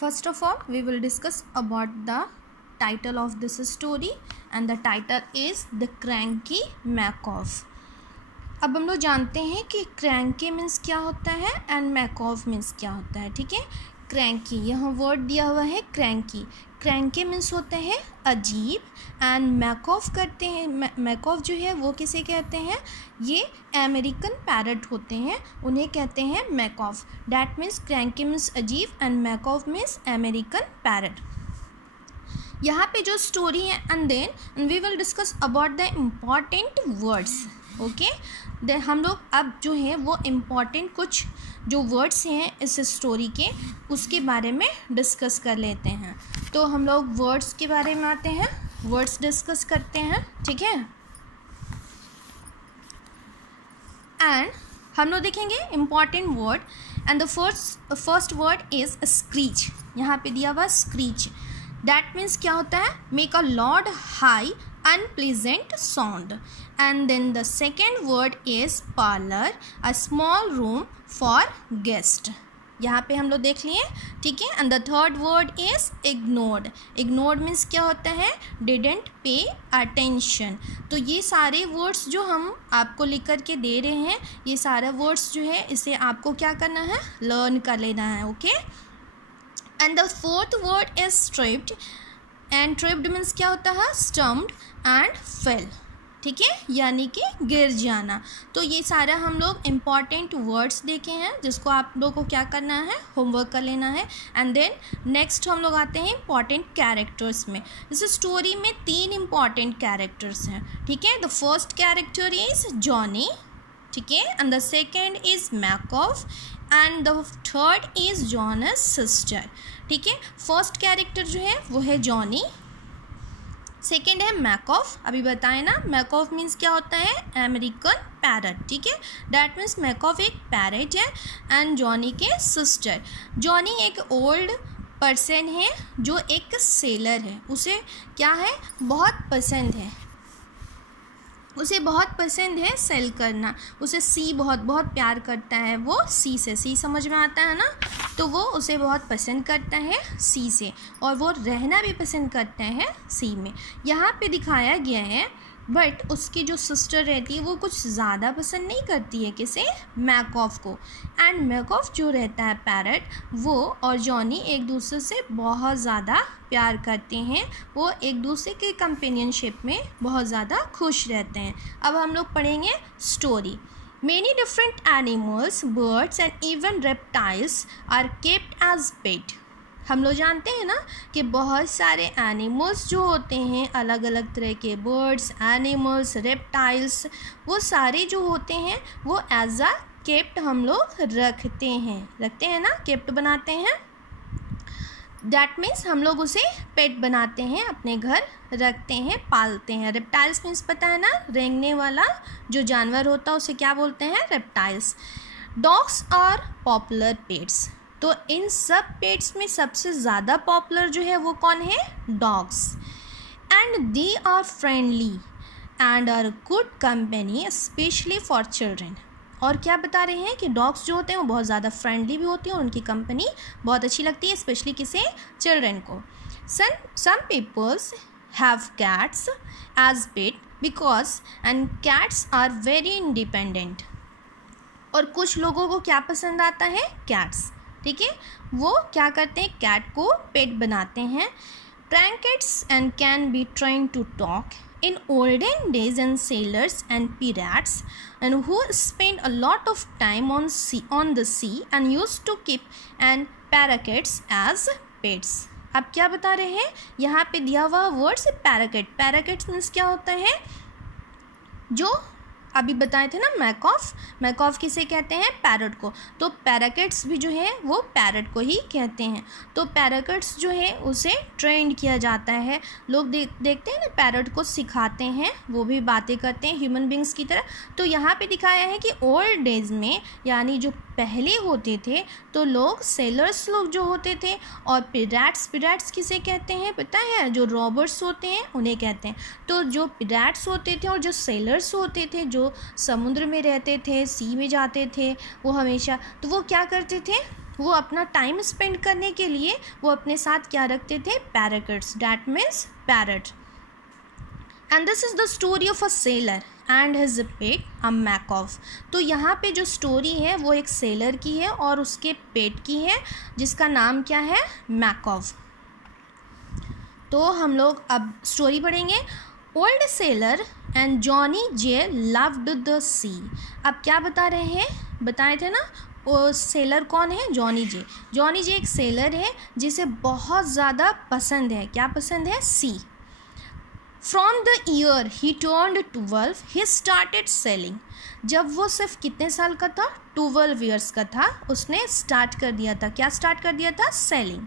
First of all, we will discuss about the title of this story, and the title is The Cranky Macaw. अब हम लोग जानते हैं कि cranky means क्या होता है एंड मैकॉव मीन्स क्या होता है. ठीक है, क्रैंकी, यहाँ वर्ड दिया हुआ है क्रैंकी. क्रैंकी मीन्स होता है अजीब एंड मैकॉव करते हैं. मैकॉव जो है वो किसे कहते हैं? ये अमेरिकन पैरट होते हैं, उन्हें कहते हैं macaw. That means cranky means अजीब and macaw means American parrot. यहाँ पे जो स्टोरी है and then we will discuss about the important words. Okay, हम लोग अब जो है वो इम्पॉर्टेंट कुछ जो वर्ड्स हैं इस स्टोरी के उसके बारे में डिस्कस कर लेते हैं. तो हम लोग वर्ड्स के बारे में आते हैं, वर्ड्स डिस्कस करते हैं. ठीक है, एंड हम लोग देखेंगे important word. And the first word is screech. यहाँ पे दिया हुआ स्क्रीच. दैट मीन्स क्या होता है? Make a loud high unpleasant sound. And then the second word is parlor, a small room for guest. यहाँ पे हम लोग देख लिए. ठीक है, and the third word is ignored. Ignored means क्या होता है? didn't pay attention. तो ये सारे words जो हम आपको लिख कर के दे रहे हैं, ये सारा words जो है इसे आपको क्या करना है? learn कर लेना है. Okay, and the fourth word is tripped. And tripped means क्या होता है? Stumped and fail. ठीक है, यानी कि गिर जाना. तो ये सारा हम लोग इम्पॉर्टेंट वर्ड्स देखे हैं जिसको आप लोग को क्या करना है? होमवर्क कर लेना है. एंड देन नेक्स्ट हम लोग आते हैं इम्पॉर्टेंट कैरेक्टर्स में. इस स्टोरी में 3 इम्पॉर्टेंट कैरेक्टर्स हैं. ठीक है, the first character is Johnny. ठीक है, and the second is macaw and the third is Johnny's sister. ठीक है, फर्स्ट कैरेक्टर जो है वो है जॉनी, सेकेंड है मैकॉव. अभी बताए ना, मैकॉव मीन्स क्या होता है? American parrot. ठीक है, डैट मीन्स मैकॉव एक पैरट है एंड जॉनी के सिस्टर. जॉनी एक ओल्ड पर्सन है जो एक सेलर है. उसे क्या है? बहुत पसंद है, उसे बहुत पसंद है सेल करना. उसे सी बहुत प्यार करता है. वो सी से, सी समझ में आता है ना, तो वो उसे बहुत पसंद करता है सी से, और वो रहना भी पसंद करता है सी में. यहाँ पे दिखाया गया है बट उसकी जो सिस्टर रहती है वो कुछ ज़्यादा पसंद नहीं करती है किसे? मैकॉव को. एंड मैकॉव जो रहता है पैरट, वो और जॉनी एक दूसरे से बहुत ज़्यादा प्यार करते हैं. वो एक दूसरे के कंपेनियनशिप में बहुत ज़्यादा खुश रहते हैं. अब हम लोग पढ़ेंगे story. Many different animals, birds and even reptiles are kept as pet. हम लोग जानते हैं ना कि बहुत सारे एनिमल्स जो होते हैं, अलग अलग तरह के बर्ड्स, एनिमल्स, रेप्टाइल्स, वो सारे जो होते हैं वो एज अ केप्ट हम लोग रखते हैं ना, केप्ट बनाते हैं. डैट मीन्स हम लोग उसे पेट बनाते हैं, अपने घर रखते हैं, पालते हैं. रेप्टाइल्स मीन्स पता है ना, रेंगने वाला जो जानवर होता है उसे क्या बोलते हैं? Reptiles. Dogs are popular pets. तो इन सब पेट्स में सबसे ज़्यादा पॉपुलर जो है वो कौन है? Dogs. And they are friendly and are good company specially for children. और क्या बता रहे हैं कि डॉग्स जो होते हैं वो बहुत ज़्यादा फ्रेंडली भी होती हैं और उनकी कंपनी बहुत अच्छी लगती है, स्पेशली किसे? चिल्ड्रन को. Some peoples have cats as pet because and cats are very independent. और कुछ लोगों को क्या पसंद आता है? कैट्स. ठीक है, वो क्या करते हैं? कैट को पेट बनाते हैं. Prankets and can be trained to talk. In olden days, and sailors and pirates, and who spent a lot of time on the sea, and used to keep and parakeets as pets. अब क्या बता रहे हैं? यहाँ पे दिया हुआ word से पैराकेट. पैराकेट्स मीन्स क्या होता है? जो अभी बताए थे ना, मैकॉव किसे कहते हैं? पैरट को. तो पैराकेट्स भी जो है वो पैरट को ही कहते हैं. तो पैराकेट्स जो है उसे ट्रेंड किया जाता है. लोग देखते हैं ना, पैरट को सिखाते हैं, वो भी बातें करते हैं ह्यूमन बींग्स की तरह. तो यहाँ पे दिखाया है कि ओल्ड डेज में, यानी जो पहले होते थे, तो लोग सेलर्स लोग जो होते थे, और पिराट्स किसे कहते हैं पता है? जो रॉबर्स होते हैं उन्हें कहते हैं. तो जो पिराट्स होते थे और जो सेलर्स होते थे, जो समुद्र में रहते थे, सी में जाते थे, वो हमेशा, तो वो क्या करते थे? वो अपना टाइम स्पेंड करने के लिए वो अपने साथ क्या रखते थे, parakeets, that means parrot. And this is the story of a sailor and his pet a macaw. तो यहाँ पे जो स्टोरी है वो एक सेलर की है और उसके पेट की है जिसका नाम क्या है, मैकॉव. तो हम लोग अब स्टोरी पढ़ेंगे. Old sailor and Johnny J loved the sea. अब क्या बता रहे हैं, बताए थे ना, वो सेलर कौन है, जॉनी जे. जॉनी जे एक सेलर है जिसे बहुत ज़्यादा पसंद है, क्या पसंद है, sea. From the year he turned 12 he started sailing. जब वो सिर्फ कितने साल का था, 12 ईयर्स का था, उसने स्टार्ट कर दिया था, क्या स्टार्ट कर दिया था, selling.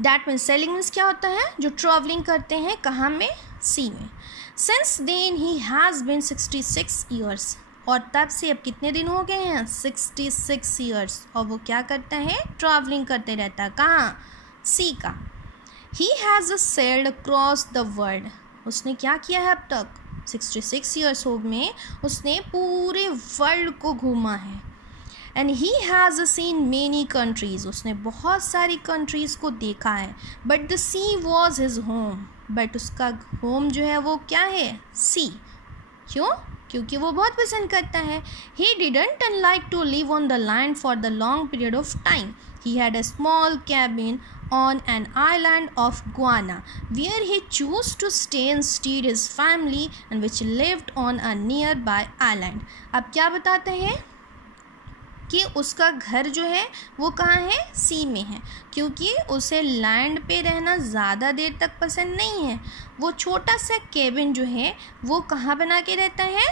That means, selling means क्या होता है, जो ट्रैवलिंग करते हैं, कहाँ में, सी में. Since then he has been 66 years. और तब से अब कितने दिन हो गए हैं, 66 ईयर्स. और वो क्या करता है, ट्रैवलिंग करते रहता है, कहाँ, सी का. He has sailed across the world. उसने क्या किया है अब तक, 66 ईयर्स हो में उसने पूरे वर्ल्ड को घूमा है. And he has seen many countries. उसने बहुत सारी कंट्रीज़ को देखा है. But the sea was his home. But उसका होम जो है वो क्या है, सी. क्यों, क्योंकि वो बहुत पसंद करता है. He didn't like to live on the land for the long period of time. He had a small cabin on an island of Guiana where he chose to stay instead his family and which lived on a nearby island. अब क्या बताते हैं कि उसका घर जो है वो कहाँ है, सी में है, क्योंकि उसे लैंड पे रहना ज़्यादा देर तक पसंद नहीं है. वो छोटा सा केबिन जो है वो कहाँ बना के रहता है,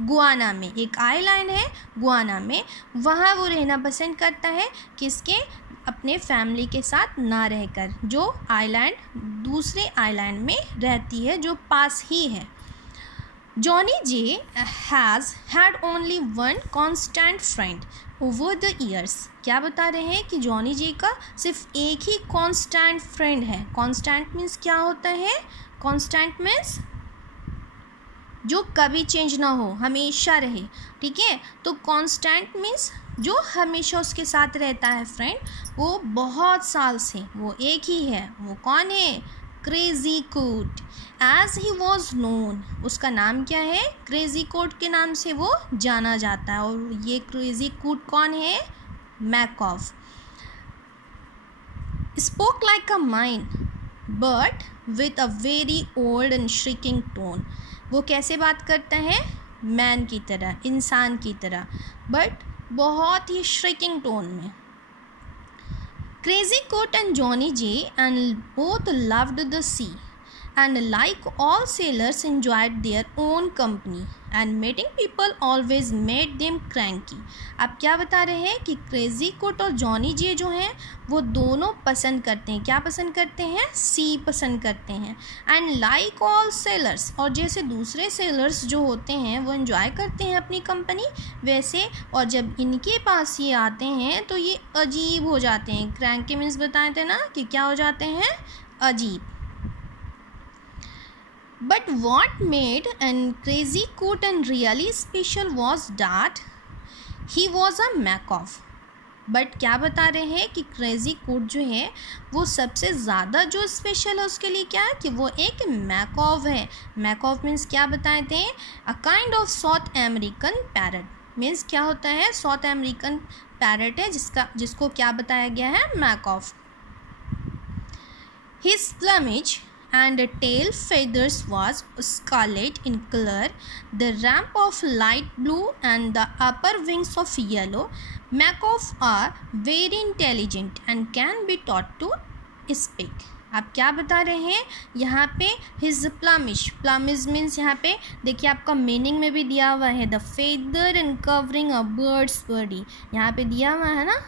गुआना में. एक आइलैंड है गुआना में, वहाँ वो रहना पसंद करता है, किसके, अपने फैमिली के साथ ना रहकर, जो आइलैंड दूसरे आइलैंड में रहती है जो पास ही है. Johnny J has had only one constant friend over the years. क्या बता रहे हैं कि जॉनी जे का सिर्फ एक ही कॉन्स्टेंट फ्रेंड है. कॉन्स्टेंट मीन्स क्या होता है, कॉन्स्टेंट मीन्स जो कभी चेंज ना हो, हमेशा रहे, ठीक है. तो कांस्टेंट मीन्स जो हमेशा उसके साथ रहता है फ्रेंड, वो बहुत साल से वो एक ही है. वो कौन है, crazy Coat. As he was known, उसका नाम क्या है, क्रेजी कोट के नाम से वो जाना जाता है. और ये क्रेजी कोट कौन है, macaw. Spoke like a mine but with a very old and shrieking tone. वो कैसे बात करता है, मैन की तरह, इंसान की तरह, बट बहुत ही श्रिकिंग टोन में. Crazy Coat and Johnny Jay and both loved the sea and like all sailors enjoyed their own company and meeting people always made them cranky. अब क्या बता रहे हैं कि क्रेजी कोट और जॉनी जे जो हैं वो दोनों पसंद करते हैं, क्या पसंद करते हैं, सी पसंद करते हैं. एंड लाइक ऑल सेलर्स, और जैसे दूसरे सेलर्स जो होते हैं वो एंजॉय करते हैं अपनी कंपनी, वैसे और जब इनके पास ये आते हैं तो ये अजीब हो जाते हैं. क्रैंकी मीन्स बताए थे ना कि क्या हो जाते हैं, अजीब. But what made and Crazy Coot and really special was that he was a Macaw. But क्या बता रहे हैं कि क्रेजी कोट जो है वो सबसे ज़्यादा जो स्पेशल है उसके लिए क्या है कि वो एक मैकॉव है. मैकॉव मीन्स क्या बताए थे, a kind of south American parrot. Means क्या होता है, साउथ अमेरिकन पैरट है जिसको क्या बताया गया है, macaw. His plumage and tail feathers was scarlet in color, the rump of light blue and the upper wings of yellow. Macaws are very intelligent and can be taught to speak. आप क्या बता रहे हैं यहाँ पे, his plumage. plumage means यहाँ पे देखिए आपका मीनिंग में भी दिया हुआ है, the feather and covering a bird's body. यहाँ पे दिया हुआ है ना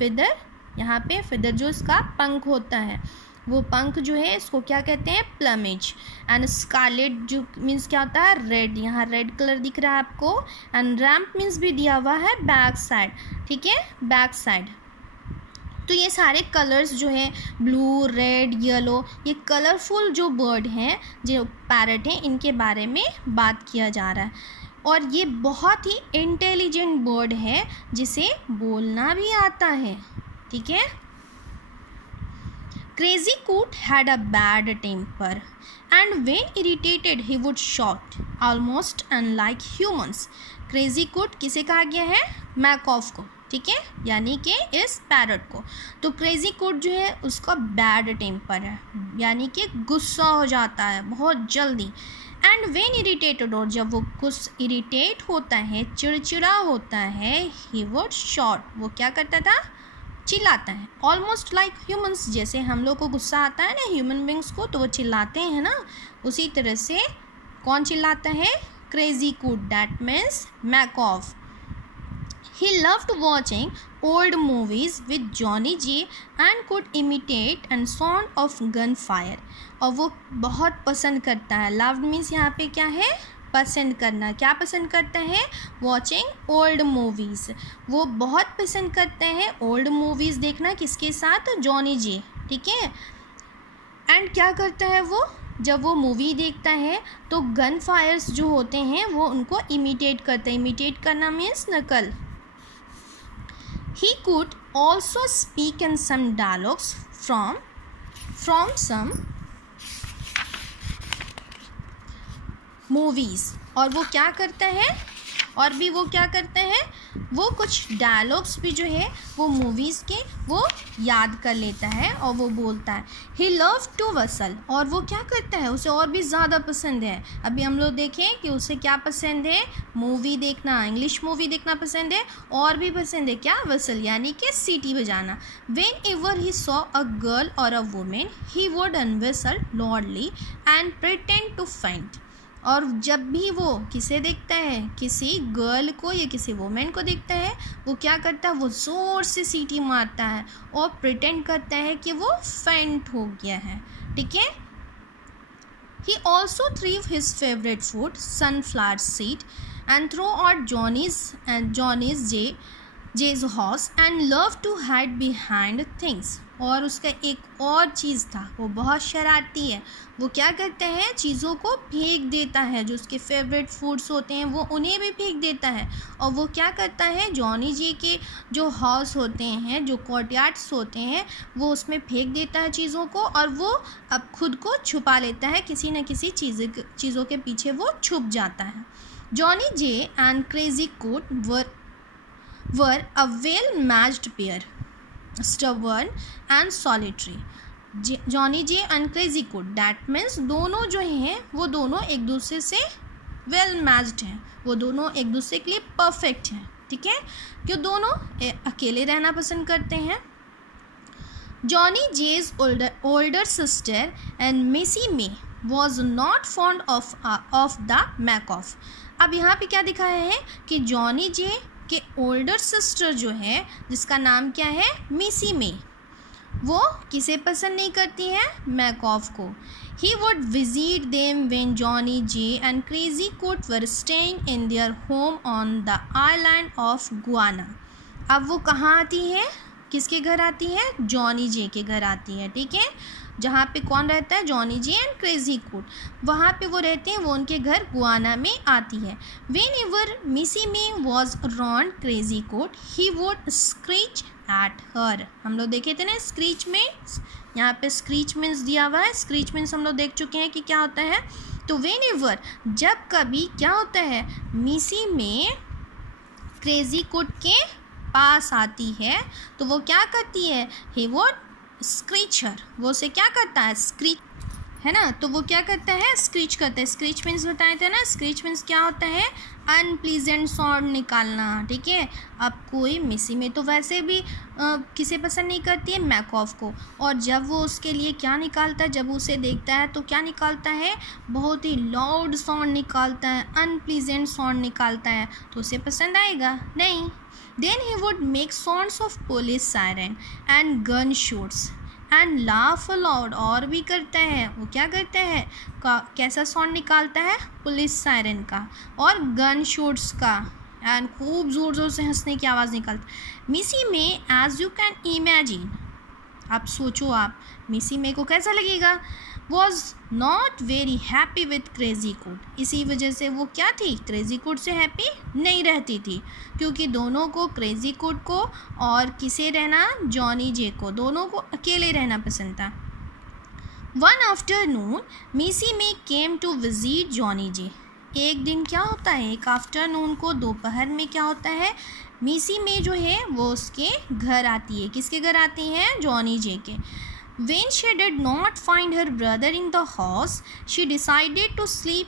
feather, यहाँ पे feather जो इसका पंख होता है, वो पंख जो है इसको क्या कहते हैं, प्लमेज. एंड स्कारलेट जो मीन्स क्या होता है, रेड. यहाँ रेड कलर दिख रहा है आपको. एंड रैम्प मीन्स भी दिया हुआ है बैक साइड, ठीक है, बैक साइड. तो ये सारे कलर्स जो है ब्लू, रेड, येलो, ये कलरफुल जो बर्ड हैं, जो पैरट हैं, इनके बारे में बात किया जा रहा है. और ये बहुत ही इंटेलिजेंट बर्ड है जिसे बोलना भी आता है, ठीक है। Crazy Coot had a bad temper and when irritated he would shout, almost unlike humans. Crazy Coot किसे कहा गया है? मैकॉफ को, ठीक है, यानी कि इस पैरट को। तो क्रेजी कोट जो है उसका बैड टेम्पर है, यानी कि गुस्सा हो जाता है बहुत जल्दी। एंड वेन इरिटेटेड, और जब वो कुछ इरिटेट होता है, चिड़चिड़ा होता है, ही वुड शॉट, वो क्या करता था? चिल्लाता है। ऑलमोस्ट लाइक ह्यूमंस, जैसे हम लोग को गुस्सा आता है ना ह्यूमन बींग्स को, तो वो चिल्लाते हैं ना, उसी तरह से कौन चिल्लाता है? Crazy coat, that means macaw. He loved watching old movies with Johnny J and could imitate and sound of gunfire. और वो बहुत पसंद करता है। Loved means यहाँ पे क्या है? पसंद करना। क्या पसंद करता है? Watching old movies. वो बहुत पसंद करते हैं ओल्ड मूवीज़ देखना, किसके साथ? जॉनी जे, ठीक है। एंड क्या करता है वो? जब वो मूवी देखता है तो गन फायर्स जो होते हैं वो उनको इमिटेट करता है। इमिटेट करना मीन्स नकल। He could also speak in some dialogues from some movies. और वो क्या करता है? और भी वो क्या करता है? वो कुछ डायलॉग्स भी जो है वो मूवीज़ के वो याद कर लेता है और वो बोलता है। He loved to whistle, और वो क्या करता है? उसे और भी ज़्यादा पसंद है। अभी हम लोग देखें कि उसे क्या पसंद है? मूवी देखना, इंग्लिश मूवी देखना पसंद है, और भी पसंद है क्या? whistle, यानी कि सीटी बजाना। Whenever he saw a girl or a woman, he would whistle loudly and pretend to faint. और जब भी वो किसे देखता है? किसी गर्ल को या किसी वुमेन को देखता है, वो क्या करता है? वो ज़ोर से सीटी मारता है और प्रिटेंड करता है कि वो फेंट हो गया है, ठीक है। He also threw his favorite food, sunflower seed, and threw out Johnny's Jay's horse and loved to hide behind things. और उसका एक और चीज़ था, वो बहुत शरारती है। वो क्या करता है? चीज़ों को फेंक देता है। जो उसके फेवरेट फूड्स होते हैं वो उन्हें भी फेंक देता है। और वो क्या करता है? जॉनी जी के जो हाउस होते हैं, जो कोर्टयार्ड्स होते हैं, वो उसमें फेंक देता है चीज़ों को, और वो अब खुद को छुपा लेता है, किसी न किसी चीज़ों के पीछे वो छुप जाता है। Johnny Jay and Crazy Coat were a well-matched pair, stubborn and solitary. Johnny Jay and Crazy coat, that means दोनों जो हैं वो दोनों एक दूसरे से वेल मैच्ड हैं, वो दोनों एक दूसरे के लिए परफेक्ट हैं, ठीक है, क्यों? दोनों अकेले रहना पसंद करते हैं। Johnny J's older sister and Missy May was not fond of the Macof. अब यहाँ पे क्या दिखाया है कि जॉनी जे कि ओल्डर सिस्टर जो है, जिसका नाम क्या है? मिसी मे, वो किसे पसंद नहीं करती है? मैकॉफ को। He would visit them when Johnny Jay and Crazy Coat were staying in their home on the island of Guana. अब वो कहाँ आती है? किसके घर आती है? जॉनी जे के घर आती है, ठीक है। जहाँ पे कौन रहता है? Johnny Jay and Crazy Coat, वहाँ पे वो रहते हैं, वो उनके घर गुआना में आती है। Whenever Missy May was around crazy coat he would screech at her. हम लोग देखे थे ना स्क्रीच मीन्स, यहाँ पे स्क्रीच मीन्स दिया हुआ है। स्क्रीच मीन्स हम लोग देख चुके हैं कि क्या होता है। तो व्हेनेवर, जब कभी क्या होता है? मिसी में क्रेजी कोट के पास आती है तो वो क्या करती है? ही वुड स्क्रीचर, वो उसे क्या करता है? स्क्रीच, है ना। तो वो क्या करता है? स्क्रीच करता है। स्क्रीच मीन्स बताए थे ना, स्क्रीच मीन्स क्या होता है? अनप्लीजेंट साउंड निकालना, ठीक है। अब कोई मिसी में तो वैसे भी किसे पसंद नहीं करती है? मैकॉफ को। और जब वो उसके लिए क्या निकालता है? जब उसे देखता है तो क्या निकालता है? बहुत ही लाउड साउंड निकालता है, अनप्लीजेंट साउंड निकालता है, तो उसे पसंद आएगा नहीं। Then he would make sounds of police siren and gun shoots and laugh aloud. और भी करता है, वो क्या करता है? कैसा साउंड निकालता है? पुलिस सायरन का और गन शूट्स का, एंड खूब ज़ोर ज़ोर से हंसने की आवाज़ निकालता। मिसी में एज यू कैन इमेजिन, आप सोचो, आप मिसी में को कैसा लगेगा? Was not very happy with Crazy Coat. इसी वजह से वो क्या थी, क्रेजी कोट से हैप्पी नहीं रहती थी, क्योंकि दोनों को, क्रेजी कोट को और किसे रहना, जॉनी जे को, दोनों को अकेले रहना पसंद था। वन आफ्टरनून मिसी मे केम टू विजिट जॉनी जे। एक दिन क्या होता है, एक आफ्टरनून को, दोपहर में क्या होता है, मिसी में जो है वो उसके घर आती है। किसके घर आती हैं, जॉनी जे के। When she did not find her brother in the house, she decided to sleep